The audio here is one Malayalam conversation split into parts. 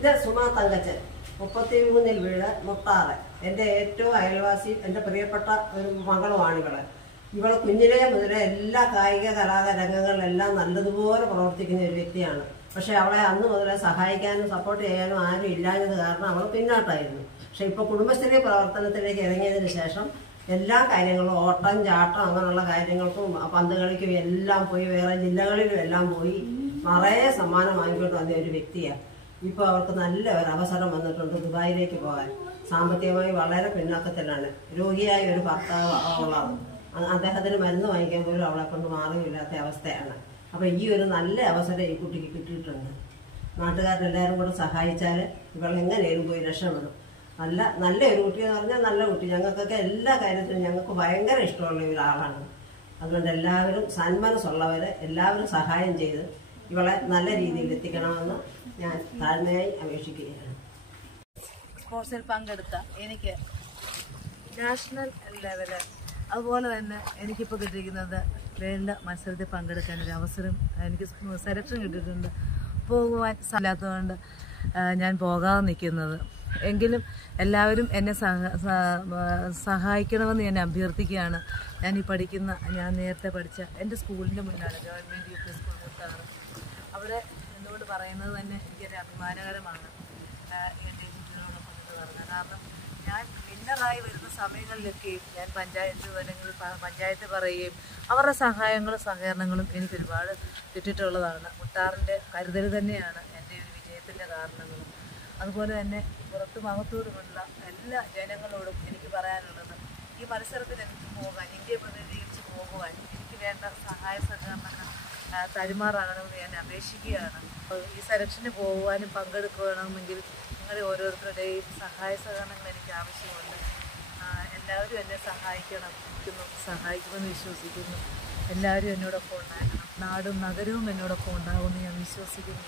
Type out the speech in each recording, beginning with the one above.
ഇത് സുമാ തങ്കച്ചൻ 33 വീട് മുട്ടാറ്. എൻ്റെ ഏറ്റവും അയൽവാസി, എൻ്റെ പ്രിയപ്പെട്ട ഒരു മകളുമാണ് ഇവള്. ഇവൾ കുഞ്ഞിലേ മുതലേ എല്ലാ കായിക കലാരംഗങ്ങളിലെല്ലാം നല്ലതുപോലെ പ്രവർത്തിക്കുന്ന ഒരു വ്യക്തിയാണ്. പക്ഷെ അവളെ അന്ന് മുതലേ സഹായിക്കാനും സപ്പോർട്ട് ചെയ്യാനും ആരും ഇല്ലാഞ്ഞത് കാരണം അവൾ പിന്നോട്ടായിരുന്നു. പക്ഷെ ഇപ്പോൾ കുടുംബശ്രീ പ്രവർത്തനത്തിലേക്ക് ഇറങ്ങിയതിന് ശേഷം എല്ലാ കാര്യങ്ങളും ഓട്ടം ചാട്ടം അങ്ങനെയുള്ള കാര്യങ്ങൾക്കും പന്ത് കളിക്കും എല്ലാം പോയി, വേറെ ജില്ലകളിലും എല്ലാം പോയി നിറയെ സമ്മാനം വാങ്ങിക്കൊണ്ട് വന്ന ഒരു വ്യക്തിയാണ്. ഇപ്പോൾ അവർക്ക് നല്ല ഒരു അവസരം വന്നിട്ടുണ്ട് ദുബായിലേക്ക് പോകാൻ. സാമ്പത്തികമായി വളരെ പിന്നാക്കത്തിലാണ്. രോഗിയായ ഒരു ഭർത്താവ് ഉള്ളത്. അദ്ദേഹത്തിന് മരുന്ന് വാങ്ങിക്കാൻ പോലും അവളെ കൊണ്ട് മാറിയില്ലാത്ത അവസ്ഥയാണ്. അപ്പോൾ ഈ ഒരു നല്ല അവസരം ഈ കുട്ടിക്ക് കിട്ടിയിട്ടുണ്ട്. നാട്ടുകാരെല്ലാവരും കൂടെ സഹായിച്ചാൽ ഇവളെങ്ങനെയും പോയി രക്ഷപ്പെടും. നല്ല ഒരു കുട്ടി എന്ന് പറഞ്ഞാൽ നല്ല കുട്ടി. ഞങ്ങൾക്കൊക്കെ എല്ലാ കാര്യത്തിലും ഞങ്ങൾക്ക് ഭയങ്കര ഇഷ്ടമുള്ള ഒരാളാണ്. അതുകൊണ്ട് എല്ലാവരും സന്മനസ്സുള്ളവർ എല്ലാവരും സഹായം ചെയ്ത് ഇവളെ നല്ല രീതിയിൽ എത്തിക്കണമെന്ന് ഞാൻ താഴ്മയായി അപേക്ഷിക്കുകയാണ്. സ്പോർട്സിൽ പങ്കെടുത്ത എനിക്ക് നാഷണൽ ലെവല്, അതുപോലെ തന്നെ എനിക്കിപ്പോൾ കിട്ടിയിരിക്കുന്നത് വേൾഡ് മത്സരത്തിൽ പങ്കെടുക്കാനൊരു അവസരം, എനിക്ക് സെലക്ഷൻ കിട്ടിയിട്ടുണ്ട്. പോകുവാൻ സാധിക്കാത്തതുകൊണ്ട് ഞാൻ പോകാതെ നിൽക്കുന്നത്. എങ്കിലും എല്ലാവരും എന്നെ സഹായിക്കണമെന്ന് ഞാൻ അഭ്യർത്ഥിക്കുകയാണ്. ഞാൻ നേരത്തെ പഠിച്ച എൻ്റെ സ്കൂളിൻ്റെ മുന്നിലാണ് ഗവൺമെൻറ് യു പി സ്കൂൾ മുട്ടാറ്. അവിടെ എന്നോട് പറയുന്നത് തന്നെ എനിക്കൊരു അഭിമാനകരമാണ്. എൻ്റെ കുട്ടികളോടൊപ്പം എന്ന് പറഞ്ഞാൽ, കാരണം ഞാൻ വിന്നറായി വരുന്ന സമയങ്ങളിലൊക്കെയും ഞാൻ പഞ്ചായത്ത് പറയുകയും അവരുടെ സഹായങ്ങളും സഹകരണങ്ങളും എനിക്ക് ഒരുപാട് കിട്ടിയിട്ടുള്ളതാണ്. മുട്ടാറിൻ്റെ കരുതൽ തന്നെയാണ് എൻ്റെ ഒരു വിജയത്തിൻ്റെ കാരണങ്ങളും. അതുപോലെ തന്നെ പുറത്തും അകത്തോടുമുള്ള എല്ലാ ജനങ്ങളോടും എനിക്ക് പറയാനുള്ളത്, ഈ മത്സരത്തിൽ എനിക്ക് പോകാൻ, ഇന്ത്യയെ പ്രതിനിധീകരിച്ച് പോകുവാൻ എനിക്ക് വേണ്ട സഹായ സഹകരണങ്ങൾ തരുമാറാകണമെന്ന് ഞാൻ അപേക്ഷിക്കുകയാണ്. ഈ സെലക്ഷന് പോകുവാനും പങ്കെടുക്കണമെങ്കിൽ നിങ്ങളുടെ ഓരോരുത്തരുടെയും സഹായ സഹകരണങ്ങൾ എനിക്ക് ആവശ്യമുണ്ട്. എല്ലാവരും എന്നെ സഹായിക്കുമെന്ന് വിശ്വസിക്കുന്നു. എല്ലാവരും എന്നോടൊപ്പം ഉണ്ടാകണം. നാടും നഗരവും എന്നോടൊപ്പം ഉണ്ടാകുമെന്ന് ഞാൻ വിശ്വസിക്കുന്നു.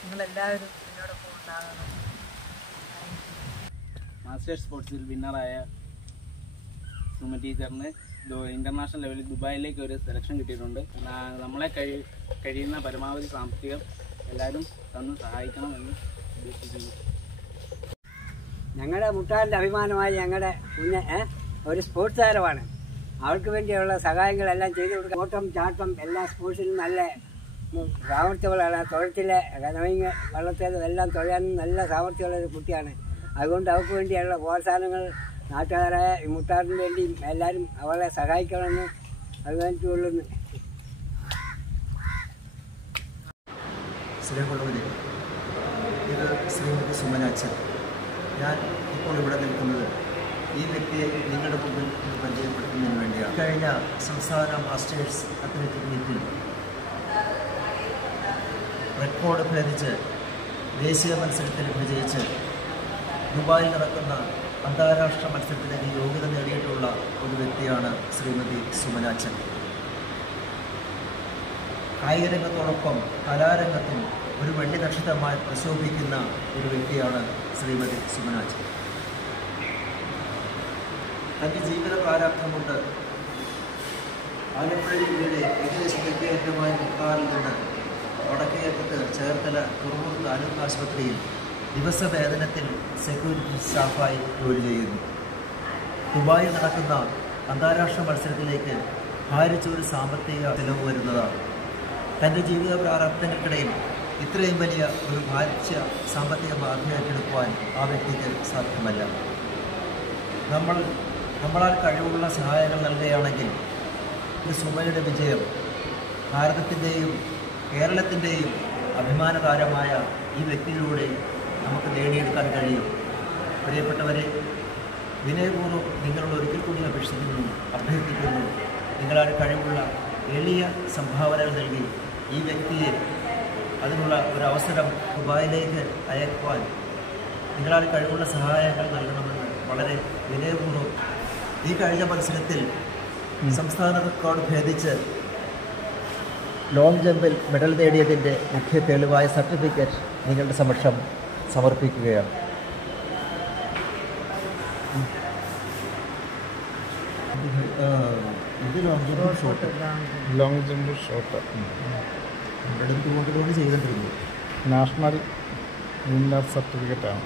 നിങ്ങളെല്ലാവരും എന്നോടൊപ്പം ഉണ്ടാകണം. മാസ്റ്റേഴ്സ് സ്പോർട്സിൽ വിന്നറായ സുമ ടീച്ചറിന് ഇൻ്റർനാഷണൽ ലെവലിൽ ദുബായിലേക്ക് ഒരു സെലക്ഷൻ കിട്ടിയിട്ടുണ്ട്. നമ്മളെ കഴിയുന്ന പരമാവധി സാമ്പത്തികം എല്ലാവരും തന്ന് സഹായിക്കണമെന്ന് ഉദ്ദേശിക്കുന്നു. ഞങ്ങളുടെ മുട്ടാറിൻ്റെ അഭിമാനമായി ഞങ്ങളുടെ ഒരു സ്പോർട്സ് താരമാണ്. അവർക്ക് വേണ്ടിയുള്ള സഹായങ്ങളെല്ലാം ചെയ്തു കൊടുക്കുക. ഓട്ടം ചാട്ടം എല്ലാ സ്പോർട്സിലും നല്ല സാമർഥ്യമുള്ളതാണ്. തുഴച്ചിലെ കനവിങ് വള്ളത്തേലും എല്ലാം തുഴയാനും നല്ല സാമർഥ്യമുള്ള ഒരു കുട്ടിയാണ്. അതുകൊണ്ട് അവർക്ക് വേണ്ടിയുള്ള പ്രോത്സാഹനങ്ങൾ നാട്ടുകാരായ മുട്ടാറിന് വേണ്ടിയും എല്ലാവരും അവളെ സഹായിക്കണമെന്ന് അഭിമാനിച്ചുകൊള്ളുന്നു. സ്നേഹമുള്ളവരെ, ഇത് ശ്രീമതി സുമനാച്ചൻ. ഞാൻ ഇപ്പോൾ ഇവിടെ നിൽക്കുന്നത് ഈ വ്യക്തിയെ നിങ്ങളുടെ മുമ്പിൽ പരിചയപ്പെടുത്തുന്നതിന് വേണ്ടിയാണ്. കഴിഞ്ഞ സംസ്ഥാന മാസ്റ്റേഴ്സ് അത്ലറ്റിക് മീറ്റിൽ റെക്കോർഡ് ഭേദിച്ച് ദേശീയ മത്സരത്തിൽ വിജയിച്ച് ദുബായിൽ നടക്കുന്ന അന്താരാഷ്ട്ര മത്സരത്തിലേക്ക് യോഗ്യത നേടിയിട്ടുള്ള ഒരു വ്യക്തിയാണ് ശ്രീമതി സുമനാച്ചൻ. കായിക രംഗത്തോടൊപ്പം കലാരംഗത്തും ഒരു വെള്ളി നക്ഷത്രമായി പ്രശോഭിക്കുന്ന ഒരു വ്യക്തിയാണ് ശ്രീമതി സുമനാച്ചൻ. തൻ്റെ ജീവിത പ്രാരാബ്ധം കൊണ്ട് ആലപ്പുഴ ജില്ലയുടെ ഏകദേശം തെക്കേറ്റമായ മുട്ടാറിൽ നിന്ന് വടക്കേയറ്റത്ത് ചേർത്തല കുറുമൂർ താലൂക്ക് ആശുപത്രിയിൽ ദിവസവേതനത്തിൽ സെക്യൂരിറ്റി സ്റ്റാഫായി ജോലി ചെയ്യുന്നു. ദുബായിൽ നടക്കുന്ന അന്താരാഷ്ട്ര മത്സരത്തിലേക്ക് ഭാരിച്ചൊരു സാമ്പത്തിക ചെലവ് വരുന്നതാണ്. തൻ്റെ ജീവിത പ്രാരാബ്ധങ്ങൾക്കിടയിൽ ഇത്രയും വലിയ ഒരു ഭാരിച്ച സാമ്പത്തിക ബാധ്യത ഏറ്റെടുക്കുവാൻ ആ വ്യക്തിക്ക് സാധ്യമല്ല. നമ്മളാൽ കഴിവുള്ള സഹായങ്ങൾ നൽകുകയാണെങ്കിൽ ഒരു സുമയുടെ വിജയം ഭാരതത്തിൻ്റെയും കേരളത്തിൻ്റെയും അഭിമാനതാരമായ ഈ വ്യക്തിയിലൂടെ നമുക്ക് നേടിയെടുക്കാൻ കഴിയും. പ്രിയപ്പെട്ടവരെ, വിനയപൂർവ്വം നിങ്ങളോട് ഒരിക്കൽ കൂടി അഭ്യർത്ഥിക്കുന്നു. നിങ്ങളാൽ കഴിവുള്ള എളിയ സംഭാവനകൾ നൽകി ഈ വ്യക്തിയെ അതിനുള്ള ഒരു അവസരം ദുബായിലേക്ക് അയക്കുവാൻ നിങ്ങളാൽ കഴിവുള്ള സഹായങ്ങൾ നൽകണമെന്ന് വളരെ വിനയപൂർവ്വം. ഈ കഴിഞ്ഞ മത്സരത്തിൽ സംസ്ഥാന റെക്കോർഡ് ഭേദിച്ച് ലോങ് ജമ്പിൽ മെഡൽ നേടിയതിൻ്റെ മുഖ്യ തെളിവായ സർട്ടിഫിക്കറ്റ് നിങ്ങളുടെ സമക്ഷം സമർപ്പിക്കുകയാണ്. ഇത് ലോങ് ജമ്പ് ഷോട്ട് ചെയ്തിട്ടുണ്ട്. National winner സർട്ടിഫിക്കറ്റാണ്